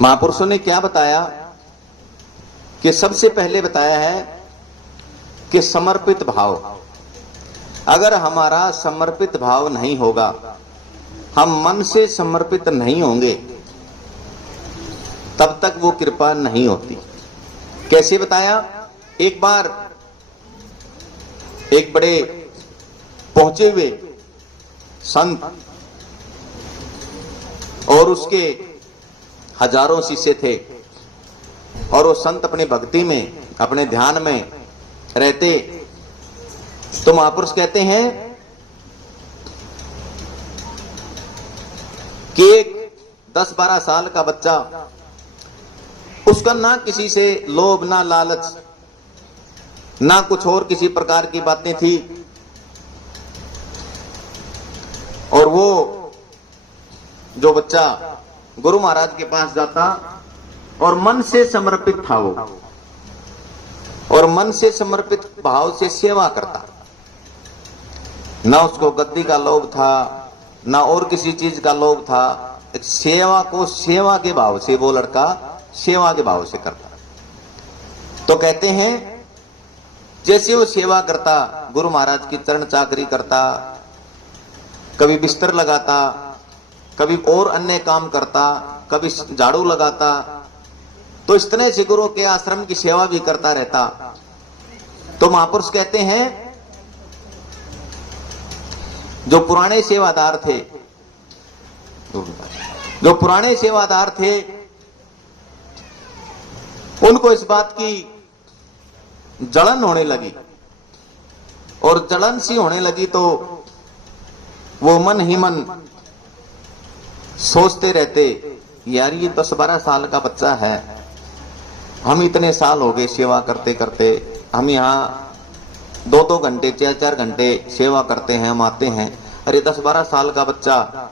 महापुरुषों ने क्या बताया कि सबसे पहले बताया है कि समर्पित भाव। अगर हमारा समर्पित भाव नहीं होगा, हम मन से समर्पित नहीं होंगे, तब तक वो कृपा नहीं होती। कैसे बताया? एक बार एक बड़े पहुंचे हुए संत और उसके हजारों शिष्य थे, और वो संत अपने भक्ति में, अपने ध्यान में रहते। तो महापुरुष कहते हैं कि एक 10-12 साल का बच्चा, उसका ना किसी से लोभ, ना लालच, ना कुछ और किसी प्रकार की बातें थी, और वो जो बच्चा गुरु महाराज के पास जाता और मन से समर्पित था वो, और मन से समर्पित भाव से सेवा करता। ना उसको गद्दी का लोभ था, ना और किसी चीज का लोभ था। सेवा को सेवा के भाव से वो लड़का सेवा के भाव से करता। तो कहते हैं जैसे वो सेवा करता, गुरु महाराज की चरण चाकरी करता, कभी बिस्तर लगाता, कभी और अन्य काम करता, कभी झाड़ू लगाता, तो इस तरह से गुरु के आश्रम की सेवा भी करता रहता। तो महापुरुष कहते हैं जो पुराने सेवादार थे, उनको इस बात की जलन होने लगी, और जलन सी होने लगी तो वो मन ही मन सोचते रहते, यार ये 10-12 साल का बच्चा है, हम इतने साल हो गए सेवा करते करते, हम यहाँ 2-2 घंटे 4-4 घंटे सेवा करते हैं, हम आते हैं, अरे 10-12 साल का बच्चा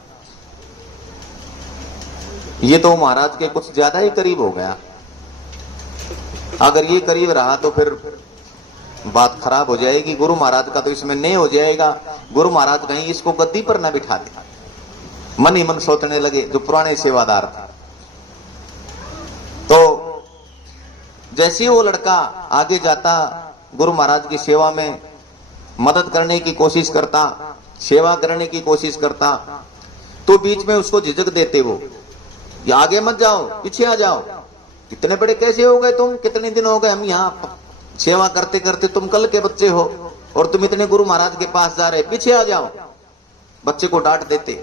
ये तो महाराज के कुछ ज्यादा ही करीब हो गया। अगर ये करीब रहा तो फिर बात खराब हो जाएगी, गुरु महाराज का तो इसमें नहीं हो जाएगा, गुरु महाराज कहीं इसको गद्दी पर ना बिठा दे। मन ही मन सोचने लगे जो पुराने सेवादार थे। तो जैसे वो लड़का आगे जाता, गुरु महाराज की सेवा में मदद करने की कोशिश करता, सेवा करने की कोशिश करता, तो बीच में उसको झिझक देते वो, ये आगे मत जाओ, पीछे आ जाओ, कितने बड़े कैसे हो गए तुम, कितने दिन हो गए हम यहाँ सेवा करते करते, तुम कल के बच्चे हो और तुम इतने गुरु महाराज के पास जा रहे, पीछे आ जाओ। बच्चे को डांट देते।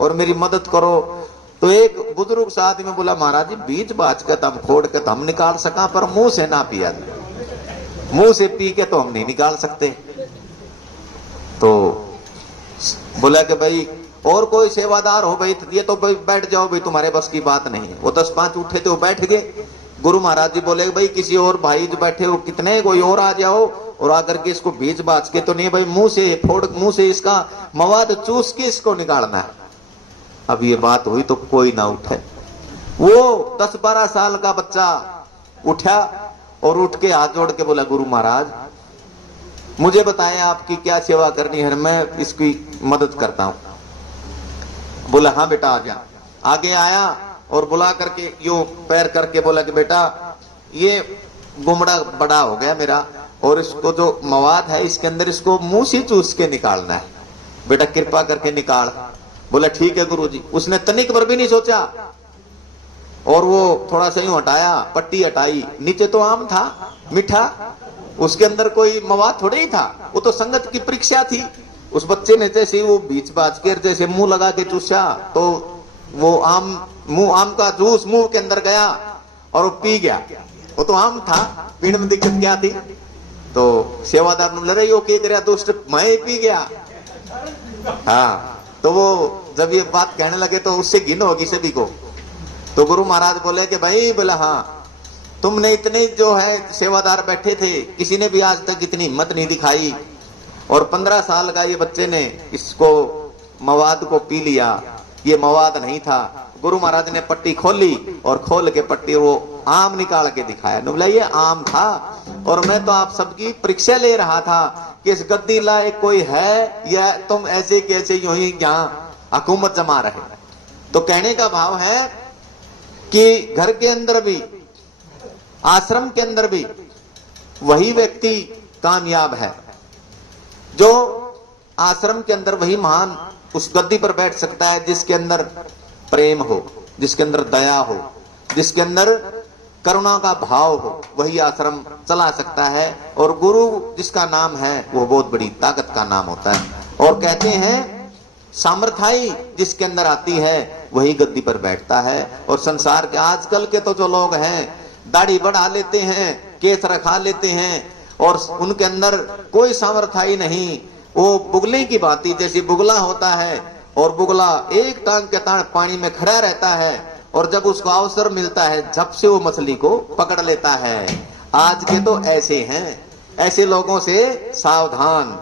और मेरी मदद करो। तो एक बुजुर्ग से आदमी बोला, महाराज जी बीच बाज के तब फोड़ के तो हम निकाल सका, पर मुंह से ना पिया, मुंह से पी के तो हम नहीं निकाल सकते। तो बोला कि भाई और कोई सेवादार हो भाई, ये तो भाई बैठ जाओ भाई, तुम्हारे बस की बात नहीं है। वो 10-5 उठे थे, वो बैठ गए। गुरु महाराज जी बोले भाई किसी और भाई जो बैठे हो कितने, कोई और आ जाओ और आकर के इसको बीच बाज के तो नहीं भाई, मुंह से फोड़, मुंह से इसका मवाद चूस के इसको निकालना है। अब ये बात हुई तो कोई ना उठे। वो 10-12 साल का बच्चा उठा और उठ के हाथ जोड़ के बोला, गुरु महाराज मुझे बताएं आपकी क्या सेवा करनी है, मैं इसकी मदद करता हूं। बोला हाँ बेटा आ जा। आगे आया और बुला करके यूं पैर करके बोला कि बेटा ये गुमड़ा बड़ा हो गया मेरा, और इसको जो मवाद है इसके अंदर इसको मुंह से चूस के निकालना है, बेटा कृपा करके निकाल। बोला ठीक है गुरुजी। उसने तनिक भर भी नहीं सोचा और वो थोड़ा सा यूं हटाया, पट्टी हटाई, नीचे तो आम था मीठा, उसके अंदर कोई मवाद थोड़े ही था, वो तो संगत की परीक्षा थी। उस बच्चे ने जैसे वो बीच बाज के जैसे मुंह लगा के चूसा तो वो आम का जूस मुंह के अंदर गया और वो पी गया। वो तो आम था, पीने में दिक्कत क्या थी। तो सेवादार ने लड़ाई हो के तेरा दोस्त मैं पी गया। हाँ, तो वो जब ये बात कहने लगे तो उससे घिन होगी सभी को। तो गुरु महाराज बोले कि भाई, बोला हाँ तुमने इतने जो है सेवादार बैठे थे, किसी ने भी आज तक इतनी हिम्मत नहीं दिखाई, और 15 साल का ये बच्चे ने इसको मवाद को पी लिया। ये मवाद नहीं था। गुरु महाराज ने पट्टी खोली और खोल के पट्टी वो आम निकाल के दिखाया। बोला ये आम था और मैं तो आप सबकी परीक्षा ले रहा था कि इस गद्दी लायक कोई है या तुम ऐसे कैसे यूं ही यहाँ हुकूमत जमा रहे। तो कहने का भाव है कि घर के अंदर भी, आश्रम के अंदर भी वही व्यक्ति कामयाब है जो आश्रम के अंदर वही महान उस गद्दी पर बैठ सकता है जिसके अंदर प्रेम हो, जिसके अंदर दया हो, जिसके अंदर करुणा का भाव हो, वही आश्रम चला सकता है। और गुरु जिसका नाम है वो बहुत बड़ी ताकत का नाम होता है। और कहते हैं सामर्थ्याई जिसके अंदर आती है वही गद्दी पर बैठता है। और संसार के आजकल के तो जो लोग हैं दाढ़ी बढ़ा लेते हैं, केस रखा लेते हैं और उनके अंदर कोई सामर्थ्याई नहीं। वो बुगले की बाती जैसी बुगला होता है और बुगला एक टांग के ताड़ पानी में खड़ा रहता है और जब उसको अवसर मिलता है झप से वो मछली को पकड़ लेता है। आज के तो ऐसे हैं, ऐसे लोगों से सावधान।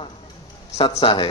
सच्चा है।